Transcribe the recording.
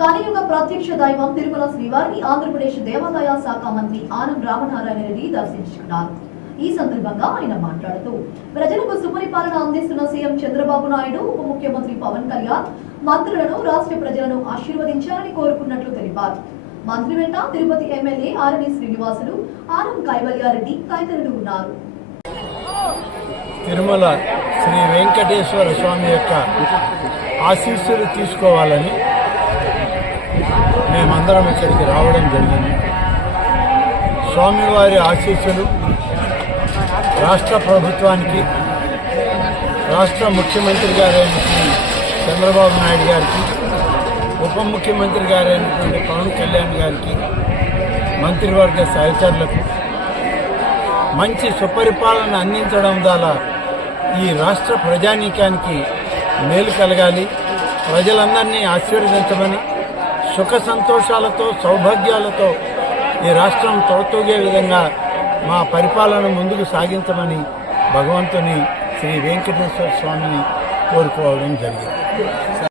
కలియుగ ప్రత్యక్ష దైవం తిరుమల శ్రీవారిని ఆంధ్రప్రదేశ్ దేవాదాయ శాఖ మంత్రి ఆనం రామనారాయణ రెడ్డి దర్శించుకున్నారు. ఈ సందర్భంగా ఆయన మాట్లాడుతూ ప్రజలకు సుపరిపాలన అందిస్తున్న సీఎం చంద్రబాబు నాయుడు ఉప ముఖ్యమంత్రి పవన్ కళ్యాణ్ మంత్రులను రాష్ట్ర ప్రజలను ఆశీర్వదించాలని కోరుకున్నట్లు తెలిపారు. మంత్రి వెంట తిరుపతి ఎమ్మెల్యే ఆరణి శ్రీనివాసులు ఆనం కైవల్యారెడ్డి తదితరులు ఉన్నారు. తిరుమల శ్రీ వెంకటేశ్వర స్వామి యొక్క ఆశీస్సులు తీసుకోవాలని మేమందరం ఇక్కడికి రావడం జరిగింది. స్వామివారి ఆశీస్సులు రాష్ట్ర ప్రభుత్వానికి రాష్ట్ర ముఖ్యమంత్రి గారైన చంద్రబాబు నాయుడు గారికి ఉప ముఖ్యమంత్రి గారైనటువంటి పవన్ కళ్యాణ్ గారికి మంత్రివర్గ సహచరులకు మంచి సుపరిపాలన అందించడం ద్వారా ఈ రాష్ట్ర ప్రజానీకానికి మేలు కలగాలి. ప్రజలందరినీ ఆశీర్వదించమని సుఖ సంతోషాలతో సౌభాగ్యాలతో ఈ రాష్ట్రం తోతూగే విధంగా మా పరిపాలన ముందుకు సాగించమని భగవంతుని శ్రీ వెంకటేశ్వర స్వామిని కోరుకోవడం జరిగింది.